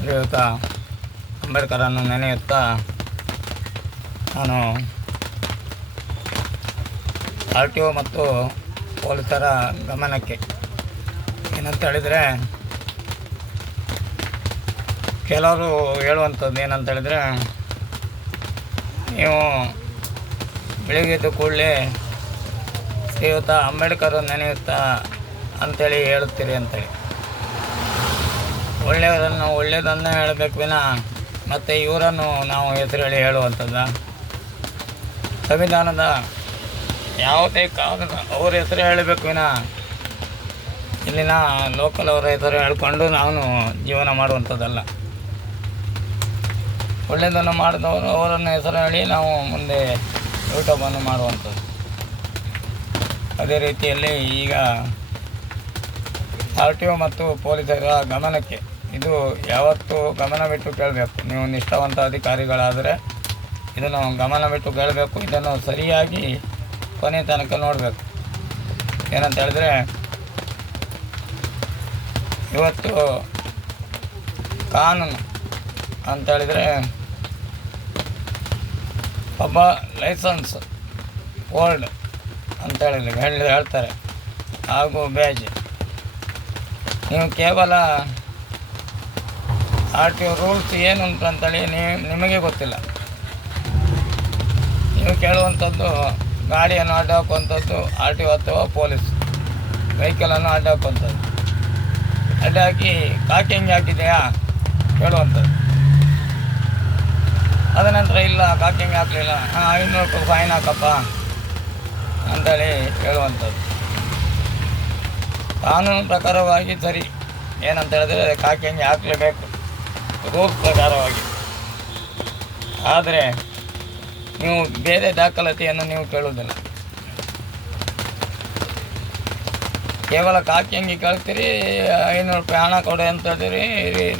ಶ್ರೀಯುತ ಅಂಬೇಡ್ಕರನ್ನು ನೆನೆಯುತ್ತಾ ನಾನು RTO ಮತ್ತು ಪೊಲೀಸರ ಗಮನಕ್ಕೆ ಏನಂತ ಹೇಳಿದರೆ, ಕೆಲವರು ಹೇಳುವಂಥದ್ದು ಏನಂತ ಹೇಳಿದರೆ, ನೀವು ಬೆಳಿಗ್ಗೆ ಎದ್ದ ಕೂಡಲೇ ಶ್ರೀಯುತ ಅಂಬೇಡ್ಕರ್ ನೆನೆಯುತ್ತಾ ಅಂಥೇಳಿ ಹೇಳುತ್ತೀರಿ ಅಂತೇಳಿ. ಒಳ್ಳೆಯದನ್ನು ಹೇಳಬೇಕು ವಿನಃ ಮತ್ತು ಇವರನ್ನು ನಾವು ಹೆಸರು ಹೇಳಿ ಹೇಳುವಂಥದ್ದು. ಸಂವಿಧಾನದ ಯಾವುದೇ ಕಾನೂನು ಅವ್ರ ಹೆಸರು ಹೇಳಬೇಕು ವಿನಃ ಇಲ್ಲಿನ ಲೋಕಲ್ ಅವರ ಹೆಸರು ಹೇಳ್ಕೊಂಡು ನಾನು ಜೀವನ ಮಾಡುವಂಥದ್ದಲ್ಲ. ಒಳ್ಳೆಯದನ್ನು ಮಾಡಿದವರು ಅವರನ್ನು ಹೆಸರು ಹೇಳಿ ನಾವು ಮುಂದೆ ಯೂಟ್ಯೂಬನ್ನು ಮಾಡುವಂಥದ್ದು. ಅದೇ ರೀತಿಯಲ್ಲಿ ಈಗ RTO ಮತ್ತು ಪೊಲೀಸರ ಗಮನಕ್ಕೆ ಇದು ಯಾವತ್ತೂ ಗಮನವಿಟ್ಟು ಕೇಳಬೇಕು. ನೀವು ನಿಷ್ಠಾವಂತ ಅಧಿಕಾರಿಗಳಾದರೆ ಇದನ್ನು ಗಮನವಿಟ್ಟು ಕೇಳಬೇಕು. ಇದನ್ನು ಸರಿಯಾಗಿ ಕೊನೆ ತನಕ ನೋಡಬೇಕು. ಏನಂತ ಹೇಳಿದ್ರೆ, ಇವತ್ತು ಕಾನೂನು ಅಂತೇಳಿದರೆ ಒಬ್ಬ ಲೈಸೆನ್ಸ್ ಓಲ್ಡ್ ಅಂತೇಳಿ ಹೇಳ್ತಾರೆ, ಹಾಗೂ ಬ್ಯಾಜ್. ನೀವು ಕೇವಲ RTO ರೂಲ್ಸ್ ಏನು ಅಂತೇಳಿ ನಿಮಗೆ ಗೊತ್ತಿಲ್ಲ. ನೀವು ಕೇಳುವಂಥದ್ದು ಗಾಡಿಯನ್ನು ಅಡ್ಡ ಹಾಕುವಂಥದ್ದು RTO ಅಥವಾ ಪೊಲೀಸ್ ವೆಹಿಕಲನ್ನು ಅಡ್ಡ ಹಾಕುವಂಥದ್ದು. ಅಡ್ಡ ಹಾಕಿ ಕಾಕಿ ಹೆಂಗೆ ಹಾಕಿದೆಯಾ ಕೇಳುವಂಥದ್ದು. ಅದ ನಂತರ ಇಲ್ಲ ಕಾಕಿ ಹೆಂಗೆ ಹಾಕಲಿಲ್ಲ, 500 ರೂಪಾಯಿ ಫೈನ್ ಹಾಕಪ್ಪ ಅಂತೇಳಿ ಹೇಳುವಂಥದ್ದು. ಕಾನೂನು ಪ್ರಕಾರವಾಗಿ ಸರಿ, ಏನಂತ ಹೇಳಿದ್ರೆ ಕಾಕಿ ಹೆಂಗೆ ಹಾಕಲೇಬೇಕು ರೂಲ್ಸ್ ಪ್ರಕಾರವಾಗಿ. ಆದರೆ ನೀವು ಬೇರೆ ದಾಖಲಾತಿಯನ್ನು ನೀವು ಕೇಳುವುದಿಲ್ಲ. ಕೇವಲ ಕಾಕಿ ಹೆಂಗೆ ಕೇಳ್ತೀರಿ, 500 ರೂಪಾಯಿ ಹಣ ಕೊಡಿ ಅಂತ ಹೇಳ್ತೀರಿ,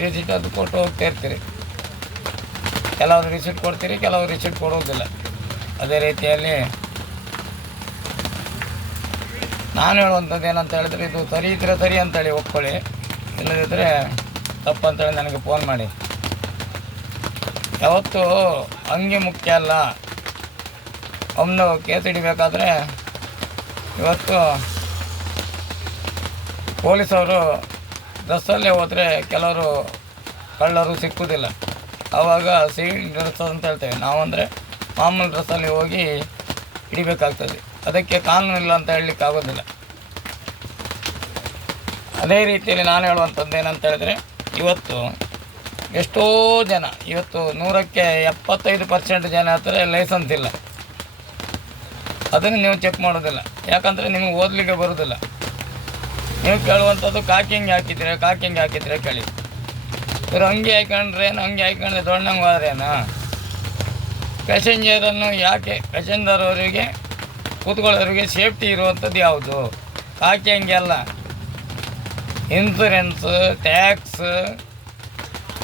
ರಿಸಿಟ್ ಅದು ಕೊಟ್ಟು ಹೋಗ್ತಿರ್ತೀರಿ. ಕೆಲವರು ರಿಸಿಟ್ ಕೊಡ್ತೀರಿ, ಕೆಲವರು ರಿಸಿಟ್ ಕೊಡುವುದಿಲ್ಲ. ಅದೇ ರೀತಿಯಲ್ಲಿ ನಾನು ಹೇಳುವಂಥದ್ದು ಏನಂತ ಹೇಳಿದ್ರೆ, ಇದು ಸರಿ ಇದ್ದರೆ ಸರಿ ಅಂತೇಳಿ ಒಪ್ಕೊಳ್ಳಿ, ಇಲ್ಲದಿದ್ದರೆ ತಪ್ಪು ಅಂತೇಳಿ ನನಗೆ ಫೋನ್ ಮಾಡಿ. ಯಾವತ್ತೂ ಹಂಗೆ ಮುಖ್ಯ ಅಲ್ಲ. ಒಂದು ಕೇಸ್ ಹಿಡಿಬೇಕಾದ್ರೆ ಇವತ್ತು ಪೊಲೀಸವರು ಡ್ರೆಸ್ಸಲ್ಲೇ ಹೋದರೆ ಕೆಲವರು ಕಳ್ಳರು ಸಿಕ್ಕುವುದಿಲ್ಲ. ಆವಾಗ ಸಿವಿಲ್ ಡ್ರೆಸ್ ಅಂತ ಹೇಳ್ತೇವೆ ನಾವು, ಅಂದರೆ ಮಾಮೂಲು ಡ್ರೆಸ್ಸಲ್ಲಿ ಹೋಗಿ ಹಿಡಿಬೇಕಾಗ್ತದೆ. ಅದಕ್ಕೆ ಕಾನೂನು ಇಲ್ಲ ಅಂತ ಹೇಳಲಿಕ್ಕೆ ಆಗೋದಿಲ್ಲ. ಅದೇ ರೀತಿಯಲ್ಲಿ ನಾನು ಹೇಳುವಂಥದ್ದು ಏನಂತ ಹೇಳಿದ್ರೆ, ಇವತ್ತು ಎಷ್ಟೋ ಜನ, ಇವತ್ತು 100ಕ್ಕೆ 75% ಜನ ಹತ್ತಿರ ಲೈಸೆನ್ಸ್ ಇಲ್ಲ. ಅದನ್ನು ನೀವು ಚೆಕ್ ಮಾಡೋದಿಲ್ಲ, ಯಾಕಂದರೆ ನಿಮಗೆ ಓದಲಿಕ್ಕೆ ಬರೋದಿಲ್ಲ. ನೀವು ಕೇಳುವಂಥದ್ದು ಕಾಕಿ ಹೆಂಗೆ ಹಾಕಿದ್ರೆ ಕೇಳಿ. ಇವರು ಹಂಗೆ ಹಾಕೊಂಡ್ರೇನು, ಹಂಗೆ ಹಾಕೊಂಡ್ರೆ ದೊಡ್ಡಂಗೆ ಹೋದ್ರೇನು? ಪ್ಯಾಸೆಂಜರನ್ನು ಯಾಕೆ, ಪ್ಯಾಸೆಂಜರ್ ಅವರಿಗೆ ಕೂತ್ಕೊಳ್ಳೋರಿಗೆ ಸೇಫ್ಟಿ ಇರುವಂಥದ್ದು ಯಾವುದು? ಕಾಕಿ ಹಂಗೆ ಅಲ್ಲ. ಇನ್ಸೂರೆನ್ಸ್, ಟ್ಯಾಕ್ಸ್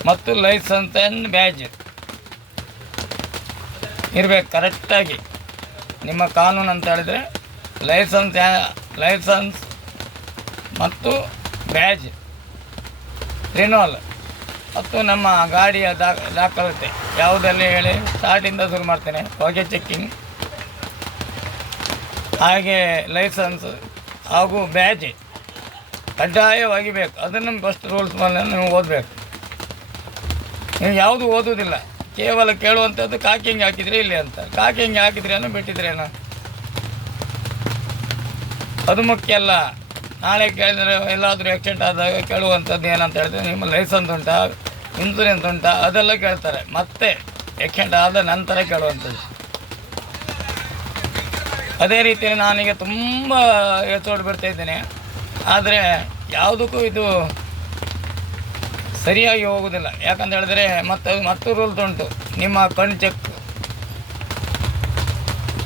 ಮತ್ತು ಲೈಸೆನ್ಸ್ ಆ್ಯಂಡ್ ಬ್ಯಾಜ್ ಇರಬೇಕು ಕರೆಕ್ಟಾಗಿ. ನಿಮ್ಮ ಕಾನೂನು ಅಂತ ಹೇಳಿದರೆ ಲೈಸೆನ್ಸ್ ಮತ್ತು ಬ್ಯಾಜ್ ರಿನೋಲ್ ಮತ್ತು ನಮ್ಮ ಗಾಡಿಯ ದಾಖಲಾತಿ ಯಾವುದೆಲ್ಲ ಹೇಳಿ ಸ್ಟಾರ್ಟಿಂದ ಶುರು ಮಾಡ್ತೇನೆ. ಹೊಗೆ ಚೆಕ್ಕಿಂಗ್, ಹಾಗೆ ಲೈಸೆನ್ಸ್ ಹಾಗೂ ಬ್ಯಾಜ್ ಕಡ್ಡಾಯವಾಗಿ ಬೇಕು. ಅದನ್ನು ಫಸ್ಟ್ ರೂಲ್ಸ್ ಮೇಲೆ ನೀವು ಓದಬೇಕು. ನೀವು ಯಾವುದು ಓದೋದಿಲ್ಲ, ಕೇವಲ ಕೇಳುವಂಥದ್ದು ಕಾಕಿ ಹೆಂಗೆ ಹಾಕಿದ್ರೆ ಇಲ್ಲಿ ಅಂತ. ಕಾಕಿ ಹೆಂಗೆ ಹಾಕಿದ್ರೇನು ಬಿಟ್ಟಿದ್ರೇನು ಅದು ಮುಖ್ಯ ಅಲ್ಲ. ನಾಳೆ ಕೇಳಿದರೆ ಎಲ್ಲಾದರೂ ಆಕ್ಸಿಡೆಂಟ್ ಆದಾಗ ಕೇಳುವಂಥದ್ದು ಏನಂತ ಹೇಳಿದ್ರೆ, ನಿಮ್ಮ ಲೈಸೆನ್ಸ್ ಉಂಟಾ, ಇನ್ಸೂರೆನ್ಸ್ ಉಂಟಾ, ಅದೆಲ್ಲ ಕೇಳ್ತಾರೆ. ಮತ್ತೆ ಆಕ್ಸಿಡೆಂಟ್ ಆದ ನಂತರ ಕೇಳುವಂಥದ್ದು. ಅದೇ ರೀತಿಯಲ್ಲಿ ನಾನೀಗ ತುಂಬ ಎಪಿಸೋಡ್ ಬಿಡ್ತಾಯಿದ್ದೇನೆ, ಆದರೆ ಯಾವುದಕ್ಕೂ ಇದು ಸರಿಯಾಗಿ ಹೋಗೋದಿಲ್ಲ. ಯಾಕಂತ ಹೇಳಿದ್ರೆ ಮತ್ತು ರೂಲ್ಸ್ ಉಂಟು. ನಿಮ್ಮ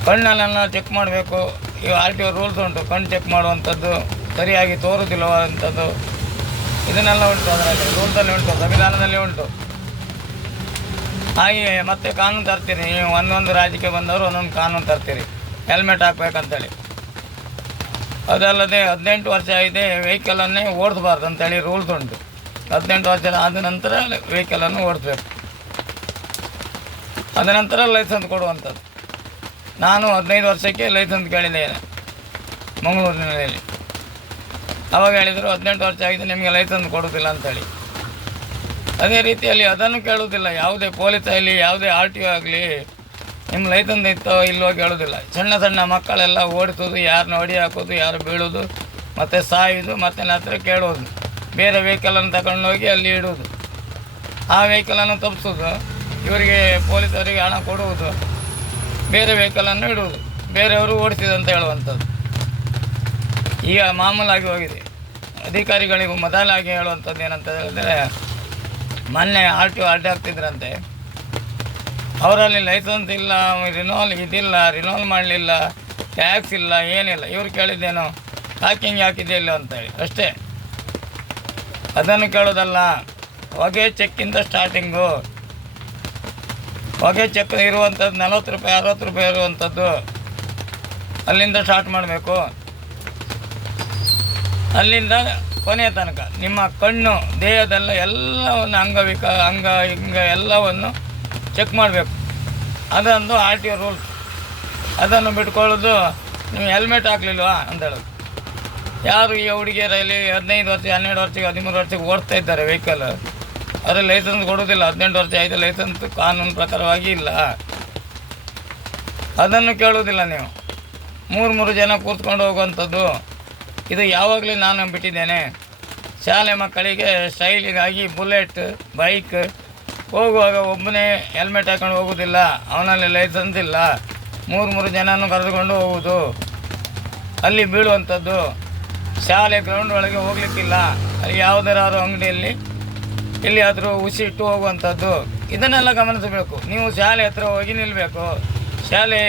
ಕಣ್ಣನ್ನು ಚೆಕ್ ಮಾಡಬೇಕು. ಈ RTO ರೂಲ್ಸ್ ಉಂಟು, ಕಣ್ಣು ಚೆಕ್ ಮಾಡುವಂಥದ್ದು, ಸರಿಯಾಗಿ ತೋರುವುದಿಲ್ಲವಂಥದ್ದು, ಇದನ್ನೆಲ್ಲ ಉಂಟು. ಅದರಲ್ಲಿ ರೂಲ್ಸಲ್ಲಿ ಉಂಟು, ಸಂವಿಧಾನದಲ್ಲಿ ಉಂಟು. ಹಾಗೆ ಮತ್ತೆ ಕಾನೂನು ತರ್ತೀರಿ ನೀವು. ಒಂದೊಂದು ರಾಜ್ಯಕ್ಕೆ ಬಂದವರು ಒಂದೊಂದು ಕಾನೂನು ತರ್ತೀರಿ, ಹೆಲ್ಮೆಟ್ ಹಾಕ್ಬೇಕಂತೇಳಿ. ಅದಲ್ಲದೆ 18 ವರ್ಷ ಆಗಿದೆ ವೆಹಿಕಲನ್ನೇ ಓಡಿಸಬಾರ್ದು ಅಂತೇಳಿ ರೂಲ್ಸ್ ಉಂಟು. 18 ವರ್ಷ ಆದ ನಂತರ ವೆಹಿಕಲನ್ನು ಓಡಿಸ್ಬೇಕು. ಅದ ನಂತರ ಲೈಸೆನ್ಸ್ ಕೊಡುವಂಥದ್ದು. ನಾನು 15 ವರ್ಷಕ್ಕೆ ಲೈಸೆನ್ಸ್ ಕೇಳಿದ್ದೇನೆ ಮಂಗಳೂರಿನಲ್ಲಿ. ಅವಾಗ ಹೇಳಿದರು 18 ವರ್ಷ ಆಗಿದೆ, ನಿಮಗೆ ಲೈಸೆನ್ಸ್ ಕೊಡೋದಿಲ್ಲ ಅಂತೇಳಿ. ಅದೇ ರೀತಿಯಲ್ಲಿ ಅದನ್ನು ಕೇಳೋದಿಲ್ಲ. ಯಾವುದೇ ಪೊಲೀಸ್ ಆಗಲಿ, ಯಾವುದೇ RTO ಆಗಲಿ, ನಿಮ್ಮ ಲೈಸೆನ್ಸ್ ಇತ್ತೋ ಇಲ್ಲೋ ಕೇಳೋದಿಲ್ಲ. ಸಣ್ಣ ಸಣ್ಣ ಮಕ್ಕಳೆಲ್ಲ ಓಡಿಸೋದು, ಯಾರನ್ನ ಹೊಡಿ ಹಾಕೋದು, ಯಾರು ಬೀಳೋದು, ಮತ್ತು ಸಾಯೋದು, ಮತ್ತು ನಂತರ ಕೇಳೋದು. ಬೇರೆ ವೆಹಿಕಲನ್ನು ತಗೊಂಡೋಗಿ ಅಲ್ಲಿ ಇಡೋದು, ಆ ವೆಹಿಕಲನ್ನು ತಪ್ಪಿಸೋದು, ಇವರಿಗೆ ಪೊಲೀಸರಿಗೆ ಹಣ ಕೊಡುವುದು, ಬೇರೆ ವೆಹಿಕಲನ್ನು ಇಡುವುದು, ಬೇರೆಯವರು ಓಡಿಸಿದಂತ ಹೇಳುವಂಥದ್ದು ಈಗ ಮಾಮೂಲಾಗಿ ಹೋಗಿದೆ. ಅಧಿಕಾರಿಗಳಿಗೂ ಮೊದಲಾಗಿ ಹೇಳುವಂಥದ್ದು ಏನಂತ ಹೇಳಿದ್ರೆ, ಮೊನ್ನೆ RTO ಅಡ್ಡಿ ಆಗ್ತಿದ್ರಂತೆ. ಅವರಲ್ಲಿ ಲೈಸೆನ್ಸ್ ಇಲ್ಲ, ರಿನೋಲ್ ಮಾಡಲಿಲ್ಲ, ಟ್ಯಾಕ್ಸ್ ಇಲ್ಲ, ಏನಿಲ್ಲ. ಇವ್ರು ಕೇಳಿದ್ದೇನು, ಪ್ಯಾಕಿಂಗ್ ಹಾಕಿದೆಯಿಲ್ಲ ಅಂತೇಳಿ ಅಷ್ಟೇ. ಅದನ್ನು ಕೇಳೋದಲ್ಲ. ಹೊಗೆ ಚೆಕ್ಕಿಂದ ಸ್ಟಾರ್ಟಿಂಗು. ಹೊಗೆ ಚೆಕ್ ಇರುವಂಥದ್ದು 40 ರೂಪಾಯಿ 60 ರೂಪಾಯಿ ಇರುವಂಥದ್ದು, ಅಲ್ಲಿಂದ ಸ್ಟಾರ್ಟ್ ಮಾಡಬೇಕು. ಅಲ್ಲಿಂದ ಕೊನೆಯ ತನಕ ನಿಮ್ಮ ಕಣ್ಣು, ದೇಹದೆಲ್ಲ ಎಲ್ಲವನ್ನು ಅಂಗ ಎಲ್ಲವನ್ನು ಚೆಕ್ ಮಾಡಬೇಕು. ಅದೊಂದು RTO ರೂಲ್ಸ್. ಅದನ್ನು ಬಿಟ್ಕೊಳ್ಳೋದು. ನೀವು ಹೆಲ್ಮೆಟ್ ಹಾಕಲಿಲ್ವಾ ಅಂತ ಹೇಳೋದು. ಯಾರು ಈ ಹುಡುಗಿಯರಲ್ಲಿ 15 ವರ್ಷ 12 ವರ್ಷಕ್ಕೆ 13 ವರ್ಷಕ್ಕೆ ಓಡಿಸ್ತಾ ಇದ್ದಾರೆ ವೆಹಿಕಲ್, ಆದರೆ ಲೈಸೆನ್ಸ್ ಕೊಡೋದಿಲ್ಲ. 18 ವರ್ಷ ಆಯಿತು, ಲೈಸೆನ್ಸ್ ಕಾನೂನು ಪ್ರಕಾರವಾಗಿ ಇಲ್ಲ. ಅದನ್ನು ಕೇಳೋದಿಲ್ಲ ನೀವು. 3 ಜನ ಕೂತ್ಕೊಂಡು ಹೋಗುವಂಥದ್ದು. ಇದು ಯಾವಾಗಲೂ ನಾನು ಬಿಟ್ಟಿದ್ದೇನೆ. ಶಾಲೆ ಮಕ್ಕಳಿಗೆ ಸ್ಟೈಲಿಗಾಗಿ ಬುಲೆಟ್ ಬೈಕ್ ಹೋಗುವಾಗ ಒಬ್ಬನೇ ಹೆಲ್ಮೆಟ್ ಹಾಕೊಂಡು ಹೋಗೋದಿಲ್ಲ, ಅವನಲ್ಲಿ ಲೈಸೆನ್ಸ್ ಇಲ್ಲ. 3 ಜನನೂ ಕರೆದುಕೊಂಡು ಹೋಗುವುದು, ಅಲ್ಲಿ ಬೀಳುವಂಥದ್ದು. ಶಾಲೆ ಗ್ರೌಂಡ್ ಒಳಗೆ ಹೋಗಲಿಕ್ಕಿಲ್ಲ, ಅಲ್ಲಿ ಯಾವುದಾದ್ರು ಅಂಗಡಿಯಲ್ಲಿ ಎಲ್ಲಿಯಾದರೂ ಇಟ್ಟು ಹೋಗುವಂಥದ್ದು. ಇದನ್ನೆಲ್ಲ ಗಮನಿಸಬೇಕು. ನೀವು ಶಾಲೆ ಹತ್ತಿರ ಹೋಗಿ ನಿಲ್ಲಬೇಕು. ಶಾಲೆ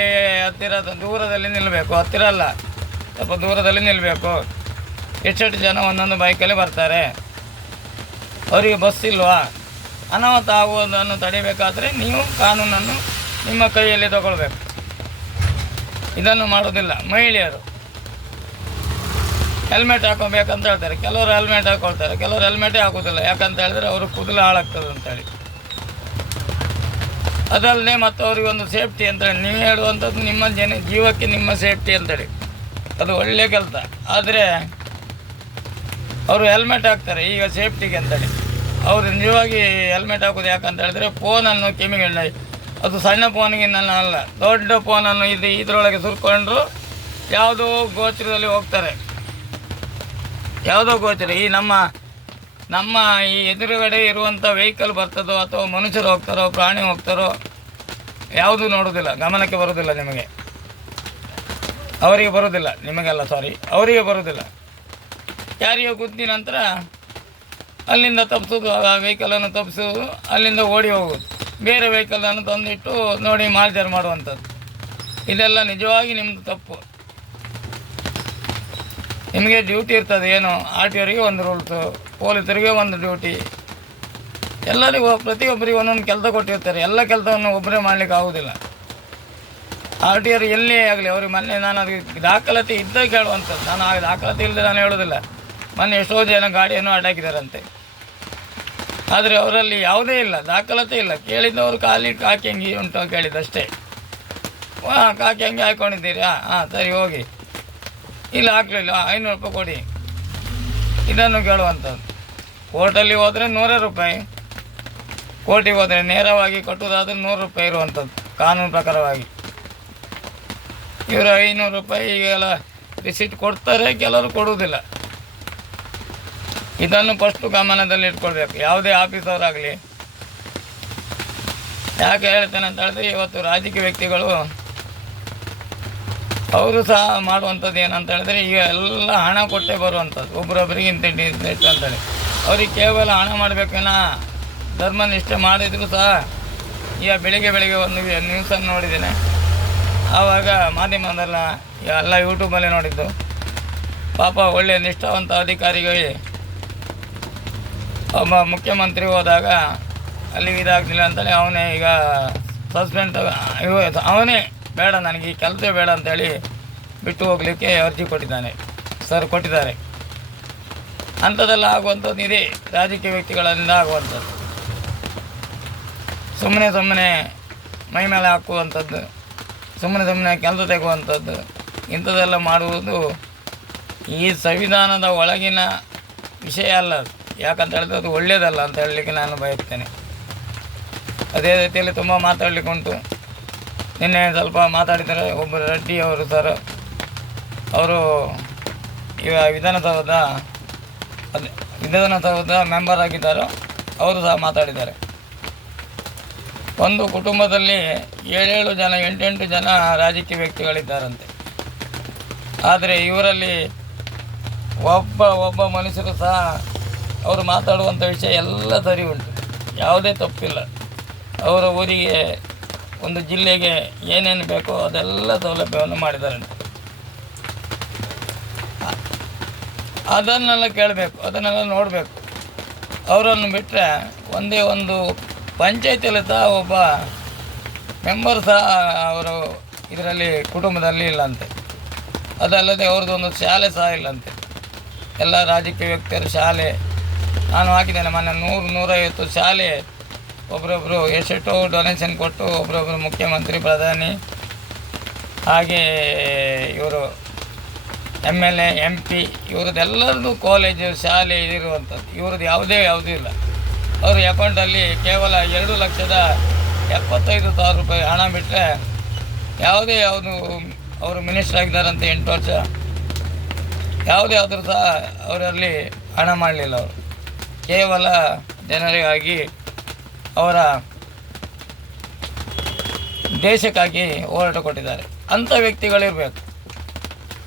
ಹತ್ತಿರ ದೂರದಲ್ಲಿ ನಿಲ್ಲಬೇಕು, ಹತ್ತಿರ ಅಲ್ಲ, ಸ್ವಲ್ಪ ದೂರದಲ್ಲಿ ನಿಲ್ಲಬೇಕು. ಎಷ್ಟು ಜನ ಒಂದೊಂದು ಬೈಕಲ್ಲಿ ಬರ್ತಾರೆ, ಅವರಿಗೆ ಬಸ್ ಇಲ್ವಾ? ಅನಾಹುತ ಆಗುವುದನ್ನು ತಡಿಬೇಕಾದರೆ ನೀವು ಕಾನೂನನ್ನು ನಿಮ್ಮ ಕೈಯಲ್ಲಿ ತಗೊಳ್ಬೇಕು. ಇದನ್ನು ಮಾಡೋದಿಲ್ಲ. ಮಹಿಳೆಯರು ಹೆಲ್ಮೆಟ್ ಹಾಕೋಬೇಕಂತ ಹೇಳ್ತಾರೆ. ಕೆಲವರು ಹೆಲ್ಮೆಟ್ ಹಾಕ್ಕೊಳ್ತಾರೆ, ಕೆಲವರು ಹೆಲ್ಮೆಟೇ ಹಾಕೋದಿಲ್ಲ. ಯಾಕಂತ ಹೇಳಿದ್ರೆ ಅವರು ಕೂದಲು ಹಾಳಾಗ್ತದೆ ಅಂತೇಳಿ. ಅದಲ್ಲದೆ ಮತ್ತು ಅವರಿಗೊಂದು ಸೇಫ್ಟಿ ಅಂತೇಳಿ ನೀವು ಹೇಳುವಂಥದ್ದು ನಿಮ್ಮ ಜೀವಕ್ಕೆ ನಿಮ್ಮ ಸೇಫ್ಟಿ ಅಂತೇಳಿ, ಅದು ಒಳ್ಳೆಯ ಕೆಲಸ. ಆದರೆ ಅವರು ಹೆಲ್ಮೆಟ್ ಹಾಕ್ತಾರೆ ಈಗ ಸೇಫ್ಟಿಗೆ ಅಂತೇಳಿ. ಅವರು ನಿಜವಾಗಿ ಹೆಲ್ಮೆಟ್ ಹಾಕೋದು ಯಾಕಂತ ಹೇಳಿದ್ರೆ, ಫೋನನ್ನು ಕಿವಿಗೆ, ಅದು ಸಣ್ಣ ಫೋನಿಗಿನ್ನ ಅಲ್ಲ, ದೊಡ್ಡ ಫೋನನ್ನು ಇದರೊಳಗೆ ಸುರ್ಕೊಂಡ್ರು ಯಾವುದೋ ಗೋಚರದಲ್ಲಿ ಹೋಗ್ತಾರೆ. ಯಾವುದೋ ಗೋಚರ ಈ ನಮ್ಮ ಈ ಎದುರುಗಡೆ ಇರುವಂಥ ವೆಹಿಕಲ್ ಬರ್ತದೋ ಅಥವಾ ಮನುಷ್ಯರು ಹೋಗ್ತಾರೋ ಪ್ರಾಣಿ ಹೋಗ್ತಾರೋ ಯಾವುದೂ ನೋಡೋದಿಲ್ಲ, ಗಮನಕ್ಕೆ ಬರೋದಿಲ್ಲ. ನಿಮಗೆ ಅವರಿಗೆ ಬರೋದಿಲ್ಲ, ನಿಮಗೆಲ್ಲ ಅವರಿಗೆ ಬರೋದಿಲ್ಲ. ಯಾರಿಗೋ ಗುದ್ದಿ ನಂತರ ಅಲ್ಲಿಂದ ತಪ್ಪಿಸೋದು, ಆ ವೆಹಿಕಲನ್ನು ತಪ್ಪಿಸೋದು, ಅಲ್ಲಿಂದ ಓಡಿ ಹೋಗೋದು, ಬೇರೆ ವೆಹಿಕಲನ್ನು ತಂದಿಟ್ಟು ನೋಡಿ ಮಾರ್ಜರ್ ಮಾಡುವಂಥದ್ದು. ಇದೆಲ್ಲ ನಿಜವಾಗಿ ನಿಮ್ಮದು ತಪ್ಪು. ನಿಮಗೆ ಡ್ಯೂಟಿ ಇರ್ತದೆ. ಏನು RTOರಿಗೆ ಒಂದು ರೂಲ್ಸು, ಪೊಲೀಸರಿಗೆ ಒಂದು ಡ್ಯೂಟಿ, ಎಲ್ಲರಿಗೂ ಪ್ರತಿಯೊಬ್ಬರಿಗೆ ಒಂದೊಂದು ಕೆಲಸ ಕೊಟ್ಟಿರ್ತಾರೆ. ಎಲ್ಲ ಕೆಲಸವನ್ನು ಒಬ್ಬರೇ ಮಾಡಲಿಕ್ಕೆ ಆಗೋದಿಲ್ಲ. RTO ಎಲ್ಲೇ ಆಗಲಿ ಅವ್ರಿಗೆ ಮೊನ್ನೆ ನಾನು ಅದಕ್ಕೆ ದಾಖಲಾತಿ ಇದ್ದಾಗ ಕೇಳುವಂಥದ್ದು. ನಾನು ಆ ದಾಖಲಾತಿ ಇಲ್ಲದೆ ನಾನು ಹೇಳೋದಿಲ್ಲ. ಮೊನ್ನೆ ಎಷ್ಟೋ ಜನ ಗಾಡಿಯನ್ನು ಅಡ್ಡಾಕಿದ್ದಾರಂತೆ, ಆದರೆ ಅವರಲ್ಲಿ ಯಾವುದೇ ಇಲ್ಲ, ದಾಖಲಾತಿ ಇಲ್ಲ. ಕೇಳಿದ್ದವರು ಖಾಲಿ ಕಾಕಿ ಅಂಗಿ ಉಂಟು ಕೇಳಿದ್ದಷ್ಟೇ. ಕಾಕಿ ಅಂಗಿ ಹಾಕ್ಕೊಂಡಿದ್ದೀರಿ, ಹಾಂ ಸರಿ ಹೋಗಿ. ಇಲ್ಲ ಹಾಕಲಿಲ್ಲ, 500 ರೂಪಾಯಿ ಕೊಡಿ. ಇದನ್ನು ಕೇಳುವಂಥದ್ದು. ಕೋರ್ಟಲ್ಲಿ ಹೋದರೆ 100 ರೂಪಾಯಿ, ಕೋರ್ಟಿಗೆ ಹೋದರೆ ನೇರವಾಗಿ ಕಟ್ಟುವುದಾದರೆ 100 ರೂಪಾಯಿ ಇರುವಂಥದ್ದು ಕಾನೂನು ಪ್ರಕಾರವಾಗಿ. ಇವರು 500 ರೂಪಾಯಿ ಈಗೆಲ್ಲ ರಿಸಿಟ್ ಕೊಡ್ತಾರೆ, ಕೆಲವರು ಕೊಡುವುದಿಲ್ಲ. ಇದನ್ನು ಫಸ್ಟು ಗಮನದಲ್ಲಿ ಇಟ್ಕೊಳ್ಬೇಕು, ಯಾವುದೇ ಆಫೀಸವರಾಗಲಿ. ಯಾಕೆ ಹೇಳ್ತೇನೆ ಅಂತ ಹೇಳಿದ್ರೆ, ಇವತ್ತು ರಾಜಕೀಯ ವ್ಯಕ್ತಿಗಳು ಅವರು ಸಹ ಮಾಡುವಂಥದ್ದು ಏನಂತ ಹೇಳಿದ್ರೆ, ಈಗ ಎಲ್ಲ ಹಣ ಕೊಟ್ಟೇ ಬರುವಂಥದ್ದು. ಒಬ್ಬರೊಬ್ಬರಿಗೆ ಇಂತಿಷ್ಟು ಅಂತೇಳಿ ಅವ್ರಿಗೆ ಕೇವಲ ಹಣ ಮಾಡಬೇಕೇನ ಧರ್ಮನಿಷ್ಠೆ ಮಾಡಿದರೂ ಸಹ. ಈಗ ಬೆಳಿಗ್ಗೆ ಒಂದು ನ್ಯೂಸನ್ನು ನೋಡಿದ್ದೇನೆ. ಆವಾಗ ಮಾಧ್ಯಮದಲ್ಲ ಎಲ್ಲ ಯೂಟ್ಯೂಬಲ್ಲಿ ನೋಡಿದ್ದು. ಪಾಪ ಒಳ್ಳೆಯ ನಿಷ್ಠಾವಂತ ಅಧಿಕಾರಿಗಳಿಗೆ ಒಬ್ಬ ಮುಖ್ಯಮಂತ್ರಿ ಹೋದಾಗ ಅಲ್ಲಿ ಇದಾಗಲಿಲ್ಲ ಅಂತೇಳಿ ಅವನೇ ಈಗ ಸಸ್ಪೆಂಡ್, ಅವನೇ ಬೇಡ ನನಗೆ ಈ ಕೆಲಸ ಬೇಡ ಅಂತೇಳಿ ಬಿಟ್ಟು ಹೋಗಲಿಕ್ಕೆ ಅರ್ಜಿ ಕೊಟ್ಟಿದ್ದಾನೆ. ಕೊಟ್ಟಿದ್ದಾರೆ. ಅಂಥದ್ದೆಲ್ಲ ಆಗುವಂಥದ್ದು ಇದೆ ರಾಜಕೀಯ ವ್ಯಕ್ತಿಗಳಿಂದ ಆಗುವಂಥದ್ದು. ಸುಮ್ಮನೆ ಮೈ ಮೇಲೆ ಹಾಕುವಂಥದ್ದು, ಸುಮ್ಮನೆ ಕೆಲಸ ತೆಗುವಂಥದ್ದು, ಇಂಥದ್ದೆಲ್ಲ ಮಾಡುವುದು ಈ ಸಂವಿಧಾನದ ಒಳಗಿನ ವಿಷಯ ಅಲ್ಲ ಅದು. ಯಾಕಂತ ಹೇಳಿದ್ರೆ ಅದು ಒಳ್ಳೆಯದಲ್ಲ ಅಂತ ಹೇಳಲಿಕ್ಕೆ ನಾನು ಬಯಸ್ತೇನೆ. ಅದೇ ರೀತಿಯಲ್ಲಿ ತುಂಬ ಮಾತಾಡಲಿಕ್ಕೆ ಉಂಟು. ನಿನ್ನೆ ಸ್ವಲ್ಪ ಮಾತಾಡಿದ್ದಾರೆ ಒಬ್ಬರು ರೆಡ್ಡಿ ಅವರು ಸರ್, ಅವರು ಈಗ ವಿಧಾನಸೌಧದ ಮೆಂಬರ್ ಆಗಿದ್ದಾರೋ ಅವರು ಸಹ ಮಾತಾಡಿದ್ದಾರೆ. ಒಂದು ಕುಟುಂಬದಲ್ಲಿ 7 ಜನ 8 ಜನ ರಾಜಕೀಯ ವ್ಯಕ್ತಿಗಳಿದ್ದಾರಂತೆ. ಆದರೆ ಇವರಲ್ಲಿ ಒಬ್ಬ ಮನುಷ್ಯರು ಸಹ ಅವರು ಮಾತಾಡುವಂಥ ವಿಷಯ ಎಲ್ಲ ಸರಿ ಉಂಟು, ಯಾವುದೇ ತಪ್ಪಿಲ್ಲ. ಅವರ ಊರಿಗೆ ಒಂದು ಜಿಲ್ಲೆಗೆ ಏನೇನು ಬೇಕೋ ಅದೆಲ್ಲ ಸೌಲಭ್ಯವನ್ನು ಮಾಡಿದ್ದಾರಂತೆ. ಅದನ್ನೆಲ್ಲ ಕೇಳಬೇಕು, ಅದನ್ನೆಲ್ಲ ನೋಡಬೇಕು. ಅವರನ್ನು ಬಿಟ್ಟರೆ ಒಂದೇ ಒಂದು ಪಂಚಾಯತಿಯಲ್ಲಿ ಸಹ ಒಬ್ಬ ಮೆಂಬರ್ ಸಹ ಅವರು ಇದರಲ್ಲಿ ಕುಟುಂಬದಲ್ಲಿ ಇಲ್ಲಂತೆ. ಅದಲ್ಲದೆ ಅವ್ರದ್ದು ಒಂದು ಶಾಲೆ ಸಹ ಇಲ್ಲಂತೆ. ಎಲ್ಲ ರಾಜಕೀಯ ವ್ಯಕ್ತಿಯರ ಶಾಲೆ ನಾನು ಹಾಕಿದ್ದೇನೆ ಮೊನ್ನೆ 100-150 ಶಾಲೆ ಒಬ್ಬರೊಬ್ಬರು ಎಷ್ಟೆಷ್ಟೋ ಡೊನೇಷನ್ ಕೊಟ್ಟು ಒಬ್ಬರೊಬ್ಬರು ಮುಖ್ಯಮಂತ್ರಿ, ಪ್ರಧಾನಿ, ಹಾಗೆ ಇವರು MLA MP ಇವ್ರದ್ದೆಲ್ಲರದ್ದು ಕಾಲೇಜು ಶಾಲೆ ಇರುವಂಥದ್ದು. ಇವ್ರದ್ದು ಯಾವುದೂ ಇಲ್ಲ. ಅವ್ರ ಅಕೌಂಟಲ್ಲಿ ಕೇವಲ 2,75,000 ರೂಪಾಯಿ ಹಣ ಬಿಟ್ಟರೆ ಯಾವುದು ಅವರು ಮಿನಿಸ್ಟರ್ ಆಗಿದ್ದಾರಂತೆ 8 ವರ್ಷ, ಯಾವುದಾದ್ರೂ ಸಹ ಅವರಲ್ಲಿ ಹಣ ಮಾಡಲಿಲ್ಲ. ಅವರು ಕೇವಲ ಜನರಿಗಾಗಿ ಅವರ ದೇಶಕ್ಕಾಗಿ ಹೋರಾಟ ಕೊಟ್ಟಿದ್ದಾರೆ. ಅಂಥ ವ್ಯಕ್ತಿಗಳಿರಬೇಕು.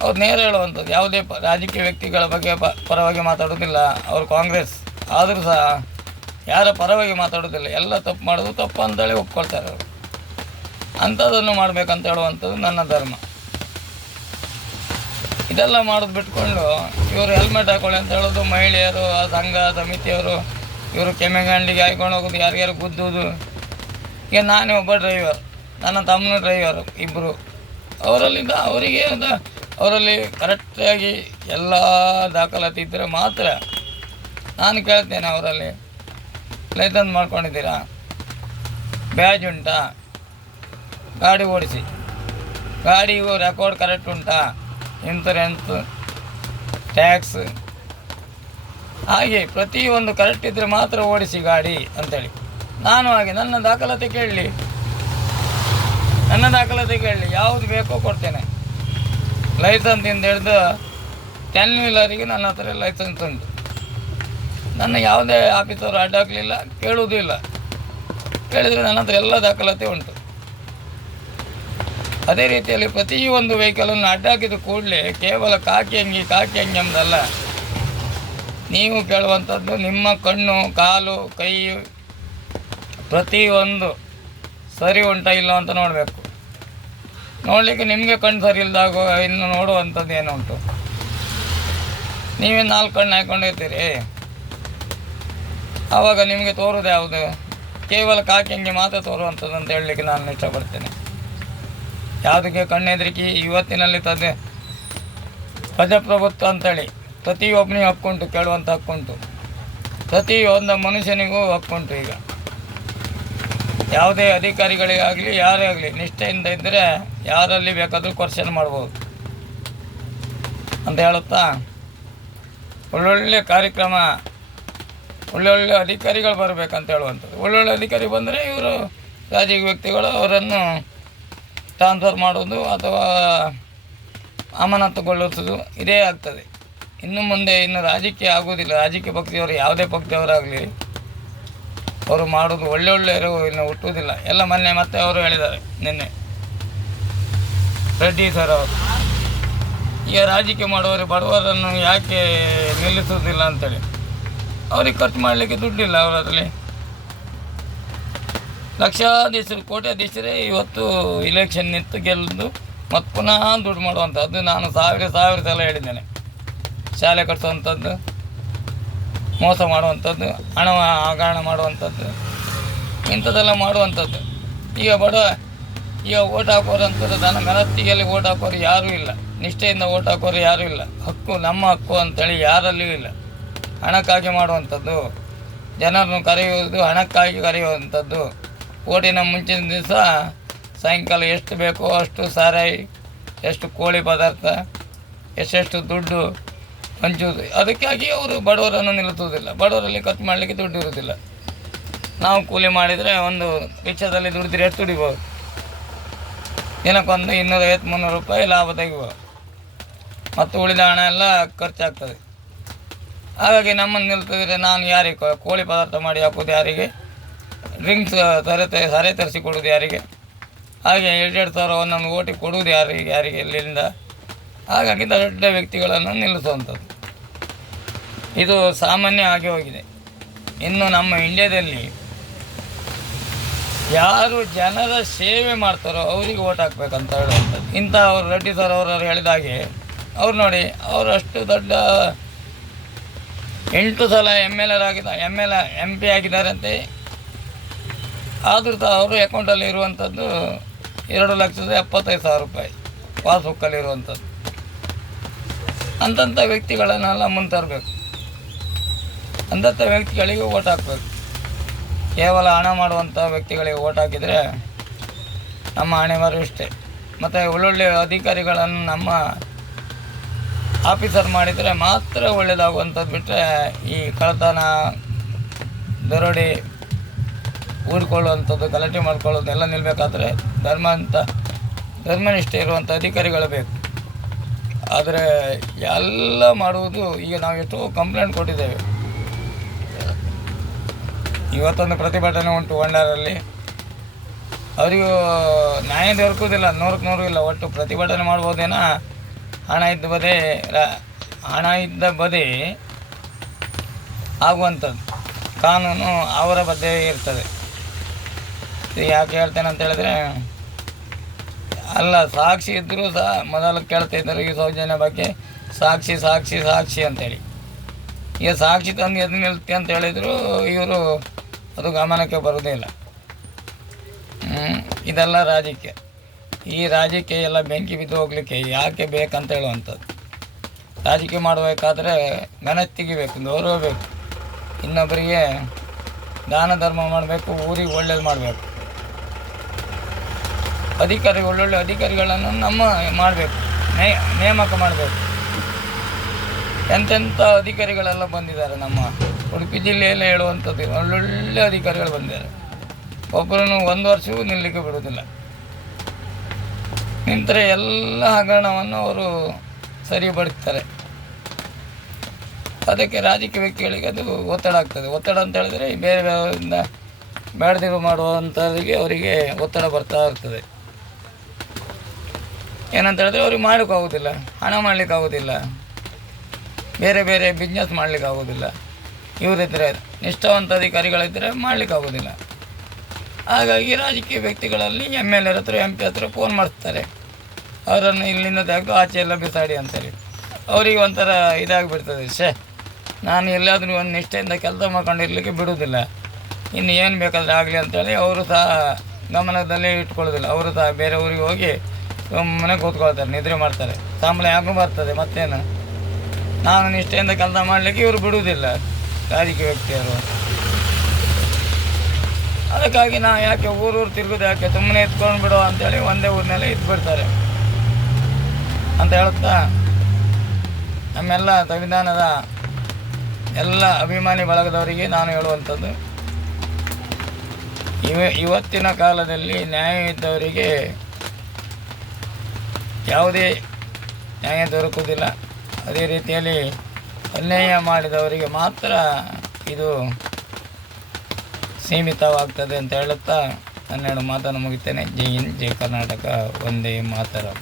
ಅವ್ರು ನೇರ ಹೇಳುವಂಥದ್ದು, ಯಾವುದೇ ರಾಜಕೀಯ ವ್ಯಕ್ತಿಗಳ ಬಗ್ಗೆ ಪರವಾಗಿ ಮಾತಾಡೋದಿಲ್ಲ. ಅವರು ಕಾಂಗ್ರೆಸ್ ಆದರೂ ಸಹ ಯಾರ ಪರವಾಗಿ ಮಾತಾಡೋದಿಲ್ಲ. ಎಲ್ಲ ತಪ್ಪು ಮಾಡೋದು ತಪ್ಪು ಅಂತೇಳಿ ಒಪ್ಕೊಳ್ತಾರೆ ಅವರು. ಅಂಥದ್ದನ್ನು ಮಾಡಬೇಕಂತ ಹೇಳುವಂಥದ್ದು ನನ್ನ ಧರ್ಮ. ಇದೆಲ್ಲ ಮಾಡೋದು ಬಿಟ್ಕೊಂಡು ಇವರು ಹೆಲ್ಮೆಟ್ ಹಾಕೊಳ್ಳಿ ಅಂತ ಹೇಳೋದು, ಮಹಿಳೆಯರು, ಆ ಸಂಘ ಸಮಿತಿಯವರು ಇವರು ಕೆಮ್ಮೆಗಂಡಿಗೆ ಹಾಕೊಂಡು ಹೋಗೋದು, ಯಾರ್ಯಾರು ಗುದ್ದೋದು. ಈಗ ನಾನೇ ಒಬ್ಬ ಡ್ರೈವರ್, ನನ್ನ ತಮ್ಮನ ಡ್ರೈವರು, ಇಬ್ಬರು. ಅವರಲ್ಲಿ ಕರೆಕ್ಟಾಗಿ ಎಲ್ಲ ದಾಖಲಾತಿ ಇದ್ದರೆ ಮಾತ್ರ ನಾನು ಕೇಳ್ತೇನೆ, ಅವರಲ್ಲಿ ಲೈಸೆನ್ಸ್ ಮಾಡ್ಕೊಂಡಿದ್ದೀರಾ, ಬ್ಯಾಜ್ ಉಂಟಾ, ಗಾಡಿ ಓಡಿಸಿ, ಗಾಡಿಗೂ ರೆಕಾರ್ಡ್ ಕರೆಕ್ಟ್ ಉಂಟಾ, ಇನ್ಸೂರೆನ್ಸ್, ಟ್ಯಾಕ್ಸ್, ಹಾಗೆ ಪ್ರತಿಯೊಂದು ಕರೆಕ್ಟ್ ಇದ್ದರೆ ಮಾತ್ರ ಓಡಿಸಿ ಗಾಡಿ ಅಂತೇಳಿ. ನಾನು ಹಾಗೆ ನನ್ನ ದಾಖಲಾತಿ ಕೇಳಲಿ, ಯಾವುದು ಬೇಕೋ ಕೊಡ್ತೇನೆ. ಲೈಸೆನ್ಸಿಂದ ಹಿಡಿದು 10 ವೀಲರಿಗೆ ನನ್ನ ಹತ್ರ ಲೈಸೆನ್ಸ್ ಉಂಟು. ನನ್ನ ಯಾವುದೇ ಆಫೀಸರು ಅಡ್ಡಾಗಲಿಲ್ಲ, ಕೇಳುವುದೂ ಇಲ್ಲ. ಕೇಳಿದರೆ ನನ್ನ ಹತ್ರ ಎಲ್ಲ ದಾಖಲಾತಿ ಉಂಟು. ಅದೇ ರೀತಿಯಲ್ಲಿ ಪ್ರತಿಯೊಂದು ವೆಹಿಕಲನ್ನು ಅಡ್ಡಾಕಿದ ಕೂಡಲೇ ಕೇವಲ ಕಾಕಿ ಅಂಗಿ ಎಂಬುದಲ್ಲ, ನೀವು ಕೇಳುವಂಥದ್ದು ನಿಮ್ಮ ಕಣ್ಣು, ಕಾಲು, ಕೈ ಪ್ರತಿಯೊಂದು ಸರಿ ಉಂಟಾ ಇಲ್ಲ ಅಂತ ನೋಡಬೇಕು. ನೋಡಲಿಕ್ಕೆ ನಿಮಗೆ ಕಣ್ಣು ಸರಿ ಇಲ್ಲದಾಗ ಇನ್ನು ನೋಡುವಂಥದ್ದು ಏನೋ ಉಂಟು. ನೀವೇ 4 ಕಣ್ಣು ಹಾಕ್ಕೊಂಡಿರ್ತೀರಿ, ಆವಾಗ ನಿಮಗೆ ತೋರೋದು ಯಾವುದು? ಕೇವಲ ಕಾಕಿ ಅಂಗಿ ಮಾತ್ರ ತೋರುವಂಥದ್ದು ಅಂತ ಹೇಳಲಿಕ್ಕೆ ನಾನು ಇಷ್ಟಪಡ್ತೇನೆ. ಯಾವುದಕ್ಕೆ ಕಣ್ಣೆದರಿಕೆ ಇವತ್ತಿನಲ್ಲಿ ಪ್ರಜಾಪ್ರಭುತ್ವ ಅಂತೇಳಿ ಪ್ರತಿಯೊಬ್ಬನಿಗೂ ಹಕ್ಕುಂಟು, ಕೇಳುವಂಥ ಹಕ್ಕುಂಟು. ಪ್ರತಿಯೊಂದು ಮನುಷ್ಯನಿಗೂ ಹಕ್ಕುಂಟು. ಈಗ ಯಾವುದೇ ಅಧಿಕಾರಿಗಳಿಗಾಗಲಿ ಯಾರೇ ಆಗಲಿ ನಿಷ್ಠೆಯಿಂದ ಇದ್ದರೆ ಯಾರಲ್ಲಿ ಬೇಕಾದರೂ ಕ್ವಶನ್ ಮಾಡ್ಬೋದು ಅಂತ ಹೇಳುತ್ತಾ, ಒಳ್ಳೊಳ್ಳೆ ಕಾರ್ಯಕ್ರಮ, ಒಳ್ಳೊಳ್ಳೆ ಅಧಿಕಾರಿಗಳು ಬರಬೇಕಂತ ಹೇಳುವಂಥದ್ದು. ಒಳ್ಳೊಳ್ಳೆ ಅಧಿಕಾರಿ ಬಂದರೆ ಇವರು ರಾಜಕೀಯ ವ್ಯಕ್ತಿಗಳು ಅವರನ್ನು ಟ್ರಾನ್ಸ್ಫರ್ ಮಾಡೋದು ಅಥವಾ ಅಮಾನತುಗೊಳಿಸೋದು ಇದೇ ಆಗ್ತದೆ. ಇನ್ನು ಮುಂದೆ ರಾಜಕೀಯ ಆಗೋದಿಲ್ಲ. ರಾಜಕೀಯ ಪಕ್ಷದವರು ಯಾವುದೇ ಪಕ್ಷದವರಾಗಲಿ ಅವರು ಮಾಡೋದು ಒಳ್ಳೊಳ್ಳೆಯವರು ಇನ್ನು ಹುಟ್ಟುವುದಿಲ್ಲ. ಎಲ್ಲ ಮೊನ್ನೆ ಮತ್ತೆ ಅವರು ಹೇಳಿದ್ದಾರೆ ನಿನ್ನೆ, ರೆಡ್ಡಿ ಸರ್ ಅವರು, ಈಗ ರಾಜಕೀಯ ಮಾಡುವವರು ಬಡವರನ್ನು ಯಾಕೆ ನಿಲ್ಲಿಸೋದಿಲ್ಲ ಅಂತೇಳಿ. ಅವ್ರಿಗೆ ಖರ್ಚು ಮಾಡಲಿಕ್ಕೆ ದುಡ್ಡಿಲ್ಲ ಅವರಲ್ಲಿ. ಲಕ್ಷಾಧೀಶರು, ಕೋಟ್ಯಾಧೀಶರೇ ಇವತ್ತು ಇಲೆಕ್ಷನ್ ನಿಂತು ಗೆಲ್ಲದು ಮತ್ತು ಪುನಃ ದುಡ್ಡು ಮಾಡುವಂಥದ್ದು. ನಾನು ಸಾವಿರ ಸಲ ಹೇಳಿದ್ದೇನೆ. ಶಾಲೆ ಕಟ್ಟಿಸುವಂಥದ್ದು, ಮೋಸ ಮಾಡುವಂಥದ್ದು, ಹಣ ಹಗರಣ ಮಾಡುವಂಥದ್ದು, ಇಂಥದ್ದೆಲ್ಲ ಮಾಡುವಂಥದ್ದು. ಈಗ ಓಟ್ ಹಾಕೋರಂಥದ್ದು ನನ್ನ ಗಣತಿಯಲ್ಲಿ ಓಟ್ ಹಾಕೋರು ಯಾರೂ ಇಲ್ಲ. ನಿಷ್ಠೆಯಿಂದ ಓಟ್ ಹಾಕೋರು ಯಾರೂ ಇಲ್ಲ. ಹಕ್ಕು ನಮ್ಮ ಹಕ್ಕು ಅಂತೇಳಿ ಯಾರಲ್ಲಿಯೂ ಇಲ್ಲ. ಹಣಕ್ಕಾಗಿ ಮಾಡುವಂಥದ್ದು, ಜನರನ್ನು ಕರೆಯುವುದು ಹಣಕ್ಕಾಗಿ ಕರೆಯುವಂಥದ್ದು. ಓಟಿನ ಮುಂಚಿನ ದಿವಸ ಸಾಯಂಕಾಲ ಎಷ್ಟು ಬೇಕೋ ಅಷ್ಟು ಸಾರಾಯಿ, ಎಷ್ಟು ಕೋಳಿ ಪದಾರ್ಥ, ಎಷ್ಟೆಷ್ಟು ದುಡ್ಡು ಹಂಚುವುದು. ಅದಕ್ಕಾಗಿ ಅವರು ಬಡವರನ್ನು ನಿಲ್ಲಿಸುವುದಿಲ್ಲ. ಬಡವರಲ್ಲಿ ಖರ್ಚು ಮಾಡಲಿಕ್ಕೆ ದುಡ್ಡು ಇರುವುದಿಲ್ಲ. ನಾವು ಕೂಲಿ ಮಾಡಿದರೆ ಒಂದು ರಿಕ್ಷಾದಲ್ಲಿ ದುಡಿದ್ರೆ ಎಷ್ಟು ದುಡಿಬೋದು? ದಿನಕ್ಕೊಂದು 250-300 ರೂಪಾಯಿ ಲಾಭ ತೆಗಿಬೋದು. ಮತ್ತು ಉಳಿದ ಹಣ ಎಲ್ಲ ಖರ್ಚಾಗ್ತದೆ. ಹಾಗಾಗಿ ನಮ್ಮನ್ನು ನಿಲ್ತಿದ್ರೆ ನಾನು ಯಾರಿಗೆ ಕೋಳಿ ಪದಾರ್ಥ ಮಾಡಿ ಹಾಕೋದು ಯಾರಿಗೆ, ಡ್ರಿಂಕ್ಸ್ ಸರೆ ತರಿಸಿ ಕೊಡೋದು ಯಾರಿಗೆ, ಹಾಗೆ 2-2 ಸಾವಿರ ಒಂದೊಂದು ಓಟಿ ಕೊಡುವುದು ಯಾರಿಗೆ ಇಲ್ಲಿಂದ. ಹಾಗಾಗಿ ದೊಡ್ಡ ವ್ಯಕ್ತಿಗಳನ್ನು ನಿಲ್ಲಿಸುವಂಥದ್ದು ಇದು ಸಾಮಾನ್ಯ ಆಗಿ ಹೋಗಿದೆ. ಇನ್ನು ನಮ್ಮ ಇಂಡಿಯಾದಲ್ಲಿ ಯಾರು ಜನರ ಸೇವೆ ಮಾಡ್ತಾರೋ ಅವರಿಗೆ ಓಟ್ ಹಾಕ್ಬೇಕಂತ ಹೇಳುವಂಥದ್ದು. ಇಂಥ ಅವರು ರೆಡ್ಡಿ ಸರ್ ಅವರು ಹೇಳಿದಾಗೆ ಅವ್ರು ನೋಡಿ, ಅವರಷ್ಟು ದೊಡ್ಡ 8 ಸಲ MP ಆಗಿದ್ದಾರಂತೆ. ಆದರೂ ಸಹ ಅವರು ಅಕೌಂಟಲ್ಲಿ ಇರುವಂಥದ್ದು 2,75,000 ರೂಪಾಯಿ ಪಾಸ್ಬುಕ್ಕಲ್ಲಿರುವಂಥದ್ದು. ಅಂಥ ವ್ಯಕ್ತಿಗಳನ್ನೆಲ್ಲ ಮುಂತರಬೇಕು. ಅಂಥ ವ್ಯಕ್ತಿಗಳಿಗೆ ಓಟ್ ಹಾಕಬೇಕು. ಕೇವಲ ಹಣ ಮಾಡುವಂಥ ವ್ಯಕ್ತಿಗಳಿಗೆ ಓಟ್ ಹಾಕಿದರೆ ನಮ್ಮ ಹಣೆಬರಹ ಇಷ್ಟೇ. ಮತ್ತು ಒಳ್ಳೊಳ್ಳೆಯ ಅಧಿಕಾರಿಗಳನ್ನು ನಮ್ಮ ಆಫೀಸರ್ ಮಾಡಿದರೆ ಮಾತ್ರ ಒಳ್ಳೆಯದಾಗುವಂಥದ್ದು. ಬಿಟ್ಟರೆ ಈ ಕಳ್ಳತನ, ದರೋಡೆ, ಹೂಡಿಕೊಳ್ಳುವಂಥದ್ದು, ಗಲಾಟೆ ಮಾಡ್ಕೊಳ್ಳೋದು ಎಲ್ಲ ನಿಲ್ಲಬೇಕಾದ್ರೆ ಧರ್ಮನಿಷ್ಠೆ ಇರುವಂಥ ಅಧಿಕಾರಿಗಳು ಬೇಕು. ಆದರೆ ಎಲ್ಲ ಮಾಡುವುದು, ಈಗ ನಾವು ಎಷ್ಟೋ ಕಂಪ್ಲೇಂಟ್ ಕೊಟ್ಟಿದ್ದೇವೆ. ಇವತ್ತೊಂದು ಪ್ರತಿಭಟನೆ ಉಂಟು ಬಂಡಾರಲ್ಲಿ. ಅವರಿಗೂ ನ್ಯಾಯ ದೊರಕುವುದಿಲ್ಲ, 100ಕ್ಕೆ 100 ಇಲ್ಲ. ಒಟ್ಟು ಪ್ರತಿಭಟನೆ ಮಾಡ್ಬೋದೇನೋ, ಹಣ ಇದ್ದ ಬದೇ ಆಗುವಂಥದ್ದು. ಕಾನೂನು ಅವರ ಬದ್ದೇ ಇರ್ತದೆ. ಯಾಕೆ ಹೇಳ್ತೇನೆ ಅಂತ ಹೇಳಿದ್ರೆ, ಅಲ್ಲ ಸಾಕ್ಷಿ ಇದ್ದರೂ ಸಹ ಮೊದಲು ಕೇಳ್ತಾಯಿದ್ದರು ಈ ಸೌಜನ್ಯ ಬಗ್ಗೆ, ಸಾಕ್ಷಿ ಅಂತೇಳಿ. ಈಗ ಸಾಕ್ಷಿ ತಂದು ಎದು ನಿಲ್ತಿ ಅಂತ ಹೇಳಿದರು, ಇವರು ಅದು ಗಮನಕ್ಕೆ ಬರೋದೇ ಇಲ್ಲ. ಇದೆಲ್ಲ ರಾಜಕೀಯ. ಈ ರಾಜಕೀಯ ಎಲ್ಲ ಬೆಂಕಿ ಬಿದ್ದು ಹೋಗಲಿಕ್ಕೆ ಯಾಕೆ ಬೇಕಂತ ಹೇಳುವಂಥದ್ದು. ರಾಜಕೀಯ ಮಾಡಬೇಕಾದ್ರೆ ಘನತೆಗೆ ಬೇಕು, ಗೌರವ ಬೇಕು, ಇನ್ನೊಬ್ಬರಿಗೆ ದಾನ ಧರ್ಮ ಮಾಡಬೇಕು, ಊರಿಗೆ ಒಳ್ಳೇದು ಮಾಡಬೇಕು. ಒಳ್ಳೊಳ್ಳೆ ಅಧಿಕಾರಿಗಳನ್ನು ನಮ್ಮ ಮಾಡಬೇಕು, ನೇಮಕ ಮಾಡಬೇಕು. ಎಂತೆಂಥ ಅಧಿಕಾರಿಗಳೆಲ್ಲ ಬಂದಿದ್ದಾರೆ ನಮ್ಮ ಉಡುಪಿ ಜಿಲ್ಲೆಯಲ್ಲೇ ಹೇಳುವಂಥದ್ದು. ಒಳ್ಳೊಳ್ಳೆ ಅಧಿಕಾರಿಗಳು ಬಂದಿದ್ದಾರೆ. ಒಬ್ಬರನ್ನು 1 ವರ್ಷವೂ ನಿಲ್ಲಲಿಕ್ಕೆ ಬಿಡೋದಿಲ್ಲ. ನಿಂತರೆ ಎಲ್ಲ ಹಗರಣವನ್ನು ಅವರು ಸರಿಪಡಿಸ್ತಾರೆ. ಅದಕ್ಕೆ ರಾಜಕೀಯ ವ್ಯಕ್ತಿಗಳಿಗೆ ಅದು ಒತ್ತಡ ಆಗ್ತದೆ. ಒತ್ತಡ ಅಂತ ಹೇಳಿದ್ರೆ ಬೇರೆ ಬೇಡದಿರು ಮಾಡುವಂಥವರಿಗೆ ಅವರಿಗೆ ಒತ್ತಡ ಬರ್ತಾ ಇರ್ತದೆ. ಏನಂತ ಹೇಳಿದ್ರೆ ಅವ್ರಿಗೆ ಮಾಡೋಕ್ಕಾಗೋದಿಲ್ಲ, ಹಣ ಮಾಡಲಿಕ್ಕಾಗೋದಿಲ್ಲ, ಬೇರೆ ಬಿಸ್ನೆಸ್ ಮಾಡಲಿಕ್ಕಾಗೋದಿಲ್ಲ. ಇವರಿದ್ದರೆ ನಿಷ್ಠಾವಂತ ಅಧಿಕಾರಿಗಳಿದ್ದರೆ ಮಾಡಲಿಕ್ಕಾಗೋದಿಲ್ಲ. ಹಾಗಾಗಿ ರಾಜಕೀಯ ವ್ಯಕ್ತಿಗಳಲ್ಲಿ MLA ಹತ್ರ MP ಹತ್ರ ಫೋನ್ ಮಾಡಿಸ್ತಾರೆ, ಅವರನ್ನು ಇಲ್ಲಿಂದ ತೆಗೆದು ಆಚೆ ಎಲ್ಲ ಬಿಸಾಡಿ ಅಂತೇಳಿ. ಅವರಿಗೆ ಒಂಥರ ಇದಾಗಿಬಿಡ್ತದೆ. ನಾನು ಎಲ್ಲಾದರೂ ಒಂದು ನಿಷ್ಠೆಯಿಂದ ಕೆಲಸ ಮಾಡ್ಕೊಂಡಿರ್ಲಿಕ್ಕೆ ಬಿಡುವುದಿಲ್ಲ, ಇನ್ನು ಏನು ಬೇಕಾದರೆ ಆಗಲಿ ಅಂತೇಳಿ ಅವರು ಸಹ ಗಮನದಲ್ಲೇ ಇಟ್ಕೊಳ್ಳೋದಿಲ್ಲ. ಅವರು ಸಹ ಬೇರೆ ಊರಿಗೆ ಹೋಗಿ ಸುಮ್ಮನೆ ಕೂತ್ಕೊಳ್ತಾರೆ, ನಿದ್ರೆ ಮಾಡ್ತಾರೆ. ಸಂಬಳ ಯಾಕೂ ಬರ್ತದೆ, ಮತ್ತೇನು. ನಾನು ನಿಷ್ಠೆಯಿಂದ ಕೆಲಸ ಮಾಡಲಿಕ್ಕೆ ಇವರು ಬಿಡುವುದಿಲ್ಲ ರಾಜಕೀಯ ವ್ಯಕ್ತಿಯರು. ಅದಕ್ಕಾಗಿ ನಾ ಯಾಕೆ ಊರು ತಿರುಗೋದು ಯಾಕೆ, ಸುಮ್ಮನೆ ಎತ್ಕೊಂಡು ಬಿಡೋ ಅಂತೇಳಿ ಒಂದೇ ಊರಿನಲ್ಲೇ ಇದ್ಬಿಡ್ತಾರೆ ಅಂತ ಹೇಳುತ್ತಾ, ನಮ್ಮೆಲ್ಲ ಸಂವಿಧಾನದ ಎಲ್ಲ ಅಭಿಮಾನಿ ಬಳಗದವರಿಗೆ ನಾನು ಹೇಳುವಂಥದ್ದು, ಇವತ್ತಿನ ಕಾಲದಲ್ಲಿ ನ್ಯಾಯ ಇದ್ದವರಿಗೆ ಯಾವುದೇ ನ್ಯಾಯ ದೊರಕುವುದಿಲ್ಲ. ಅದೇ ರೀತಿಯಲ್ಲಿ ಅನ್ಯಾಯ ಮಾಡಿದವರಿಗೆ ಮಾತ್ರ ಇದು ಸೀಮಿತವಾಗ್ತದೆ ಅಂತ ಹೇಳುತ್ತಾ 12 ಮಾತನ್ನು ಮುಗಿತೇನೆ. ಜೈ ಹಿಂದ್, ಜೈ ಕರ್ನಾಟಕ, ವಂದೇ ಮಾತರಂ.